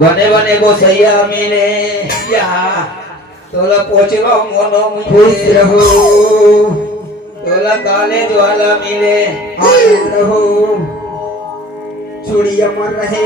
बने बने गोसैया मिले तोला पोचलो मोनो खुश रहो तोला काले ज्वाला मिले आनंद रहो चूड़ी अमर रहे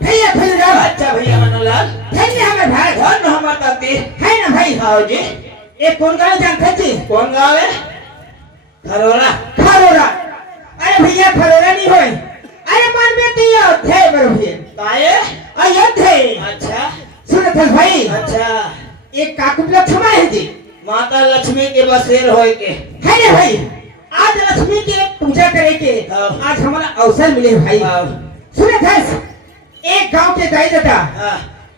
भैया फलराम अच्छा भैया मनोलाल धन्य हमें भाई धन्य हमार ताती है ना भाई हां जी ये कौन गांव जानते जी कौन गांव है खरोरा खरोरा अरे भैया खरोरा नहीं होए अरे मान में दियो थे बरभे काए अयोध्या अच्छा सुनत है भाई अच्छा एक काकुट लक्ष्मा है जी माता लक्ष्मी के बसेर होए के है ना भाई आज लक्ष्मी की पूजा करे के आज हमारा अवसर मिले भाई सुनत है एक गांव के दाई दादा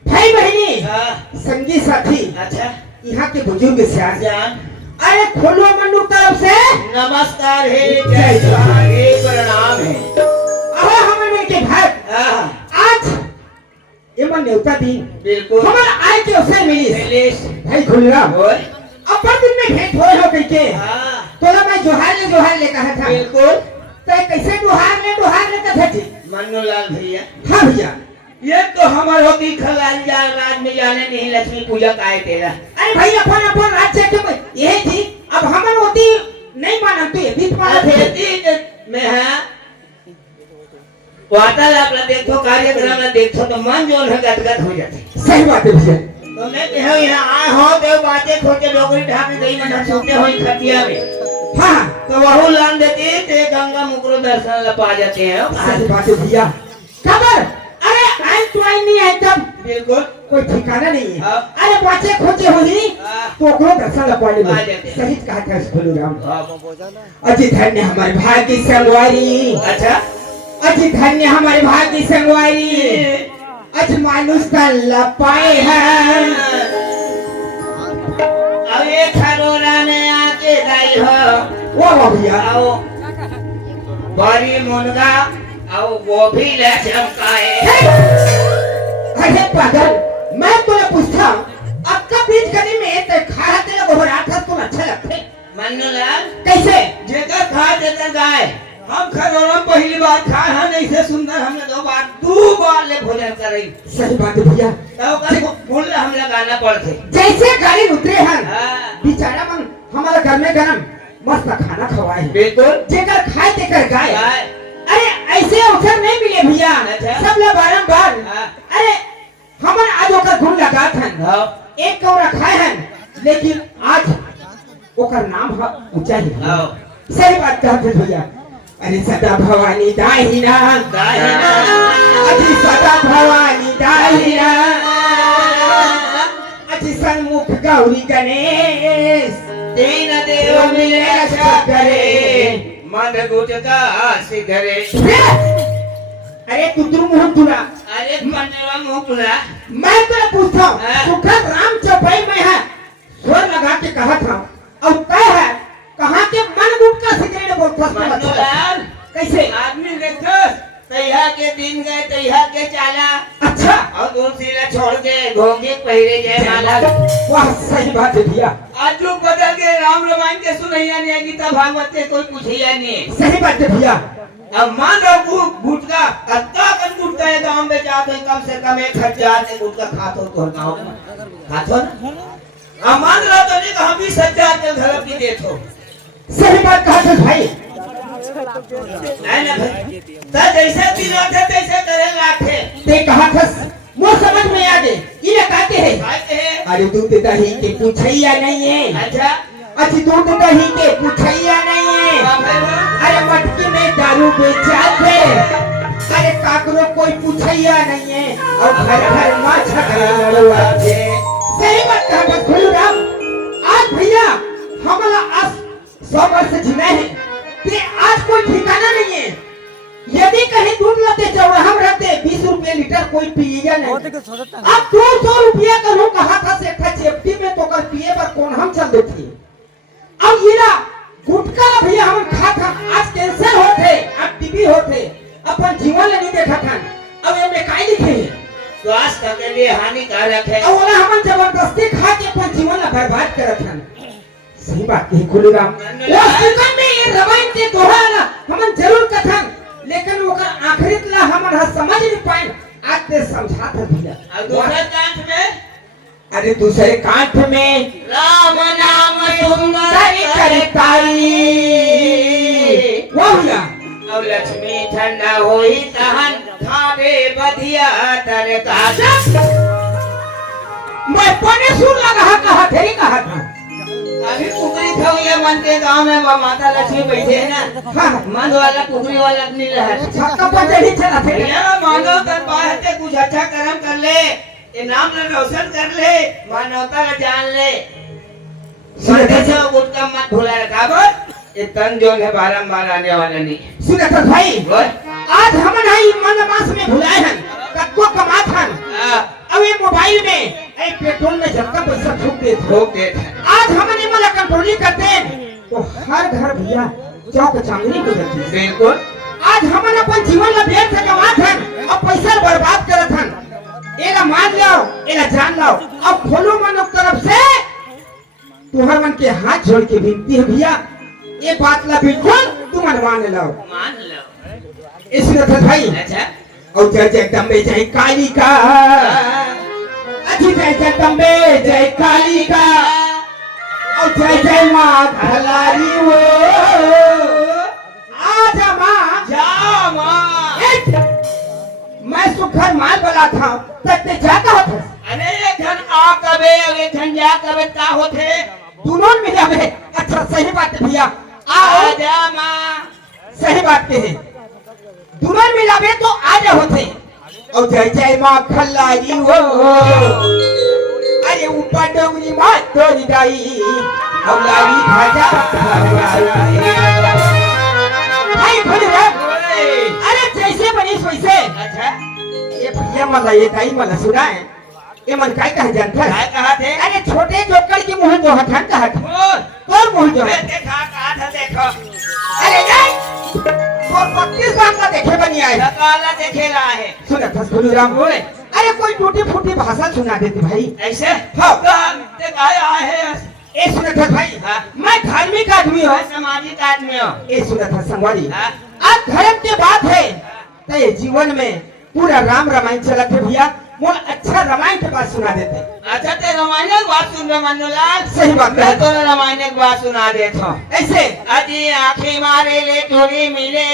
भाई बहनी संगी साथी अच्छा यहाँ के बुजुर्ग सियान अरे खोलो मनु तरफ से नमस्कार है जय जवान है प्रणाम है अरे हमारे के भाई आज ये मन न्योता दिन बिल्कुल हमारा आय के अवसर मिली भाई खुलराम अपन दिन में भेंट होए हो करके तोला मैं जोहार ले कहा था बिल्कुल तो कैसे जोहार ले कहा जी मनोलाल भैया हाँ भैया ये तो हमारे होती खलाल राज में जाने नहीं लक्ष्मी पूजा का है तेरा अरे भाई अपन राज्य के ये थी अब हमारे होती नहीं माना तो ये भी तुम्हारा थे मैं है वार्तालाप ला देखो कार्यक्रम ला देखो तो मन जो है गदगद हो जाते सही बात है भैया तो मैं कहो यहाँ आए हो तो बातें खोके डोगरी ढाक गई मन सोते हो खटिया में हाँ तो वह लान देती ते गंगा मुकुर दर्शन ला पा जाते हैं सही बात है भैया खबर अरे आई तो आई नहीं है तब बिल्कुल कोई ठिकाना नहीं है अरे बातें खोजे होगी कोकरो दर्शन ला पाने में सही कहा था खुलराम अति धन्य हमारे भाई की संगवारी अच्छा अति धन्य हमारे भाई की संगवारी अच मानुष का लपाए हैं अब ये खरोरा ने आके लाई हो वो भैया आओ बड़ी मुनगा आओ वो भी ले चमकाए अरे पागल मैं तुम्हें पूछता अब का बीच गली में ते खा रही सही बात है भैया। तो का फूल हम लगाना पड़ते जैसे गाड़ी उतरे हैं हाँ बेचारा मन हमारा घर में गरम मस्त खाना खवाए बिल्कुल जेकर खाए तेकर गाय। गाय। अरे ऐसे अवसर नहीं मिले भैया अच्छा। सब लोग बारम्बार। हाँ। अरे हमन आज ओकर गुण लगात हन हाँ एक कौरा खाए हन लेकिन आज ओकर नाम है ऊंचा ही है। हाँ सही बात कहते भैया। अरे सदा भवानी दाहिना दाहिना अजी सदा भवानी दाहिना अजी सन्मुख गौरी गणेश दीन देव मिले अच्छा करे मन गुटका सिगरे। अरे तू मुंह तुला अरे मनवा मुंह पुरा मैं तेरा पूछता हूँ हाँ। सुखद राम चौपाई में है स्वर लगा के कहा था और तय है कहाँ के मन गुटका सिगरेट बोलता मनोलाल कैसे आदमी देखो तैहा के दिन गए तैहा के चाला अच्छा और दूसरी छोड़ के घोंगे पहरे जय माला। वाह सही बात है भैया। आज लोग बदल के राम रामायण के सुनैया नहीं गीता भागवत के कोई पूछैया नहीं। सही बात है भैया। अब मान लो गुटका कत्ता कन गुटका है गांव में जाते कम से कम 1000 के गुटका खातो तो गांव में खातो ना। अब मान लो तो नहीं हम 20,000 के घर की देतो। सही बात कहा था भाई। नहीं ना भाई तो जैसे दिन होते तैसे करे लाखे ते कहा था वो समझ में आ गए ये कहते हैं कहते हैं अरे दूध दही के पूछैया नहीं है। अच्छा अच्छी दूध दही के पूछैया नहीं है। अरे मटकी में दारू बेचाते अरे काकरो कोई पूछैया नहीं है और घर घर माछा लड़वाते। सही बात कहा बस खुलराम। आज भैया हमारा आज 100 वर्ष जीना है ते आज कोई ठिकाना नहीं है। यदि कहीं दूध लाते चौराहा में रहते 20 रुपये लीटर कोई पिएगा नहीं। अब 200 रुपया करूँ कहा था से सेफ्टी में तो कर पिए पर कौन हम चल देते। अब ये ना गुटका भैया हम खा था आज कैंसर होते अब टीबी होते अपन जीवन नहीं देखा था अब ये में काई लिखे है स्वास्थ्य के लिए हानिकारक है। अब वाला हम जबरदस्ती खा के अपन जीवन ला बर्बाद करत हन। सही बात है खुलेराम। वो दुकान में ये रवायत के दोहा ना हमन जरूर कथन लेकिन ओकर आखिरत ला हमन ह समझ नहीं पाए आज ते समझात भैया। और दूसरे कांठ में अरे दूसरे कांठ में राम नाम सुंदर करताई वो भैया और लक्ष्मी ठंडा होई तहन खावे बधिया तर का। मैं पने सुन लगा कहा थे कहा था अभी कुकरी खवैया मन के गांव में वो माता लक्ष्मी बैठे है ना। हाँ मन वाला कुकरी वाला अपनी रहा छक्का पर चढ़ी चला थे भैया मानो कर पाए थे कुछ अच्छा कर्म कर ले ये नाम ला रोशन कर ले मानवता ला जान ले मरते से गुटका मत भुला रखा बोल ये तन जो है बारंबार आने वाला नहीं। सुना था भाई बोल आज हमन आई मन मास में भुलाए हन कत्को कमात हन अब ये मोबाइल में ए पेट्रोल में जब का पैसा ठोक दे आज हमने मला कंट्रोल करते हैं तो हर घर भैया चौक चांदनी हो जाती है। बिल्कुल आज हमन अपन जीवन ला व्यर्थ गवात हन अब पैसा बर्बाद करत हन। एला मान लो एला जान लो अब खोलो मन तरफ से तुम्हार मन के हाथ जोड़ के विनती है भैया ये बात ला बिल्कुल तुम मान लो। मान लो इसलिए था भाई अच्छा और जय जगदम्बे जय काली का अच्छी जय जगदम्बे जय काली का और जय जय माँ भलारी वो आजा माँ जा माँ मैं सुखर मार बोला था तब ते जा कहा था अरे एक धन आ कबे और एक धन जा कबे ता होते दोनों मिला में अच्छा सही बात है भैया आओ आजा माँ सही बात है दोनों मिलावे तो आजा होते और जय जय माँ खल्लारी वो अरे ऊपर डोंगरी माँ तोरी दाई और लाली भाजा भाई खुद अरे जैसे बनी वैसे अच्छा ये भैया मला ये दाई मला सुना है ये मन काय कहा जानता है कहा थे अरे छोटे जोकर की मुंह जो हथन कहा था और मुंह जो है देखा कहा था देखो अरे नहीं और 25 साल का देखे बनी आए काला देखे रहा है सुना था गुरुराम बोले अरे कोई टूटी फूटी भाषा सुना देती भाई ऐसे हाँ ते आया है ये सुना था भाई हाँ। मैं धार्मिक आदमी हूँ सामाजिक आदमी हो ये सुना था संगवारी हाँ। आज धर्म की बात है तो ये जीवन में पूरा राम रामायण चलत है भैया। मोर अच्छा रामायण के बात सुना देते। अच्छा ते रामायण की बात सुन रहे मनोलाल। सही बात है। मैं तो रामायण की बात सुना देता हूँ। ऐसे अजी आंखें मारे ले टोरी मिले।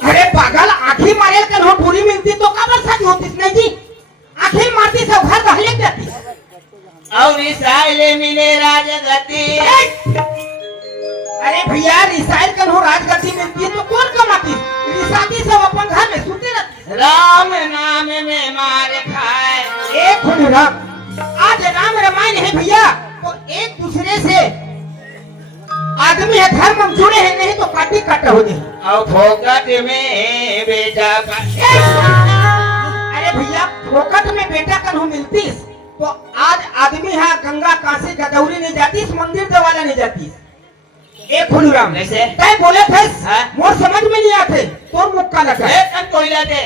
अरे पागल, आंखें मारे कर हो पूरी मिलती तो कब सच होती नहीं जी। आंखें मारती सब घर बहले जाती और रिसाले मिले राजगति। अरे भैया रिसाइल कर हो राजगति मिलती है तो कौन कमाती? रिसाती सब अपन घर में सुनते रहती। राम नाम में मार खाए। एक खुद राम, आज राम रामायण है भैया तो एक दूसरे से आदमी है धर्म हम जुड़े हैं, नहीं तो काटी काटा हो जाए। और फोकट में बेटा का। अरे भैया फोकट में बेटा कन हो मिलती तो आज आदमी है गंगा काशी गदौरी नहीं जाती, इस मंदिर दवाला नहीं जाती। एक खुलूराम कैसे? तय बोले थे हाँ? मोर समझ में नहीं आते तो मुक्का लगा। कोयला दे।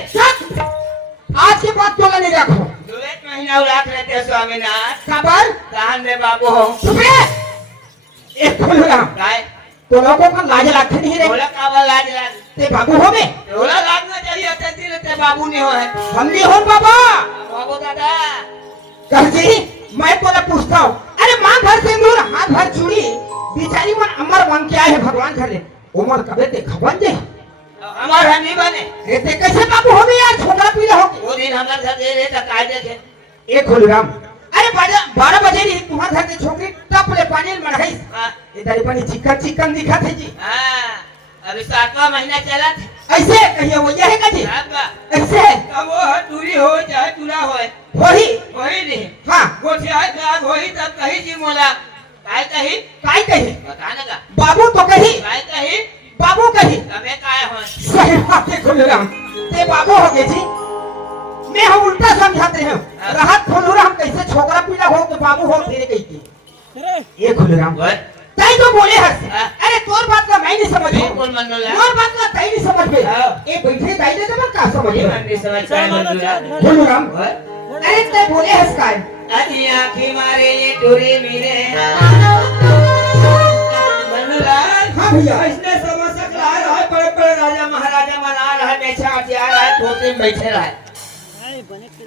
आज के बाद तोला नहीं रखो। 2 महीना उड़ात रहते स्वामीनाथ। खबर कहां रे बाबू हो? सुबह एक खुलूराम काय तो लोगों का लाज लगते नहीं रे। बोला काबा लाज लाज ते बाबू हो गए। बोला लागना चाहिए तेरे ते बाबू नहीं हो है। हम भी हो बाबा। बाबू दादा कह जी मैं तोला पूछता हूँ। अरे मां घर से दूर हाथ भर चूड़ी बिचारी मन अमर बन के आए है भगवान घरे। उमर कबे ते खबन दे हमार नहीं बने। ते कैसे बाबू हो गए यार? छोकरा पीला हो गए। वो दिन हमारे घर दे रहे तो कायदे थे। एक खुलराम अरे 12 बजे रही तुम्हारे घर की छोकरी टप ले पानी में रही। हां इधर पानी चिकन चिकन दिखा थे जी। हां अभी 7वां महीना चला था। ऐसे कहिए वो यह है का जी? आपका ऐसे अब वो दूरी हो चाहे चूड़ा हो वही वही नहीं। हाँ वो चाहे दाग होई तब कही जी मोला काय कही काय कही बताने का बाबू तो कही काय कही बाबू कही तबे काय हो। सही बात है खुलराम ते बाबू हो गए जी। मैं हम उल्टा समझाते हैं राहत खुलराम कैसे छोकरा पीला हो तो बाबू हो फिर कही थी। ये खुलराम तई तो बोले हस। अरे तोर बात का मैं नहीं समझ बिल्कुल मनोला तोर बात का तई नहीं समझ गए। हाँ। ये बैठे दाई ने तो का समझ ये मन नहीं समझ पाए मनोला। खुलराम अरे तई बोले हस काय अजी आंखें मारे ये टोरी मिले। मनोला हाँ भैया इसने समझ रहा है बड़े बड़े राजा महाराजा मना रहा है बेचा आ रहा है तोते में बैठे रहा है।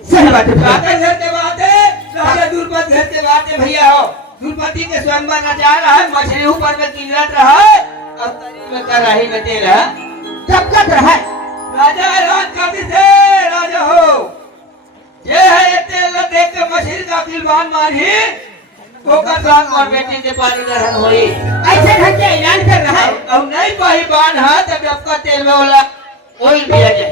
सही बात है बातें घर के बात है राजा दूरपत घर के बात है भैया हो। दूरपति के स्वयंवर नचा रहा है मछली ऊपर में किंगरत रहा है और तरी में कराही में तेल है। जब कट रहा है राजा राज करती से राजा हो ये है ये तेल देख के मछली का किलबान मारी वो का कान और बेटी से पानी ग्रहण हुई। ऐसे ढंग के ऐलान कर रहा है। अब नहीं पाही बान है तब आपका तेल में वाला ऑयल भी आ जाए।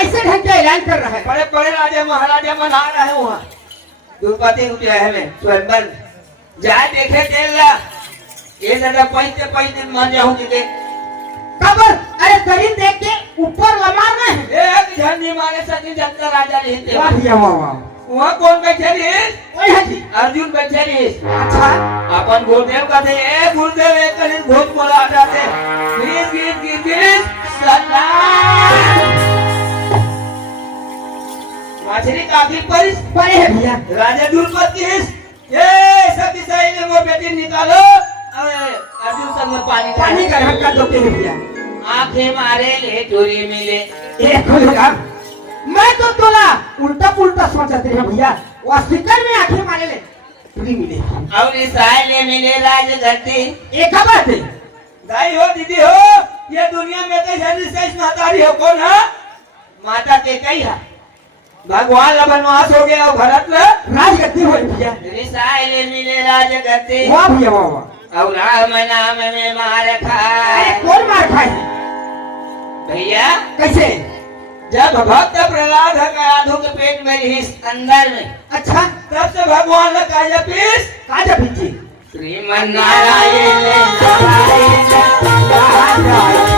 ऐसे ढंग के ऐलान कर रहा है। बड़े बड़े राजा महाराजा मना रहे हैं वहाँ दूरपति रुपया है में स्वयंवर जाए देखे तेल ला ये दादा 5 दिन मान जाऊं कि खबर अरे शरीर देख के ऊपर लमारना है। एक झंडी मारे सचिन जनता राजा रहते वाह भैया वाह वाह। वहाँ कौन बैठे रही? ओए है जी अर्जुन बैठे रही। अच्छा अपन गुरुदेव का थे ए गुरुदेव एक कहीं भूत बोला जाते गिर गिर गिर गिर सलाम मछली काफी परिस परे है भैया। राजा दूरपति ये सभी सही में वो बेटी निकालो अर्जुन संग पानी का ढक्का दो के भैया। आंखें मारे ले चोरी मिले। एक खुलेगा मैं तो तोला उल्टा पुल्टा सोचते हैं भैया। वो स्पीकर में आंखें मारे ले पूरी मिले और इसाइले मिले राजगति। एक बात है दाई हो दीदी हो ये दुनिया में कई सारी सही महतारी हो कौन है? माता के कई है भगवान ला बनवास हो गया और भरत ला राजगद्दी हो भैया। इसाइले मिले राजगति। वाह भैया वाह वाह। और राम नाम में मार अरे खाए। कौन मार खाए भैया कैसे? जब भक्त प्रहलाद कायाधु के पेट में रही अंदर में अच्छा तब से भगवान ने काया पीस काजा पीछे श्रीमन नारायण नारायण नारायण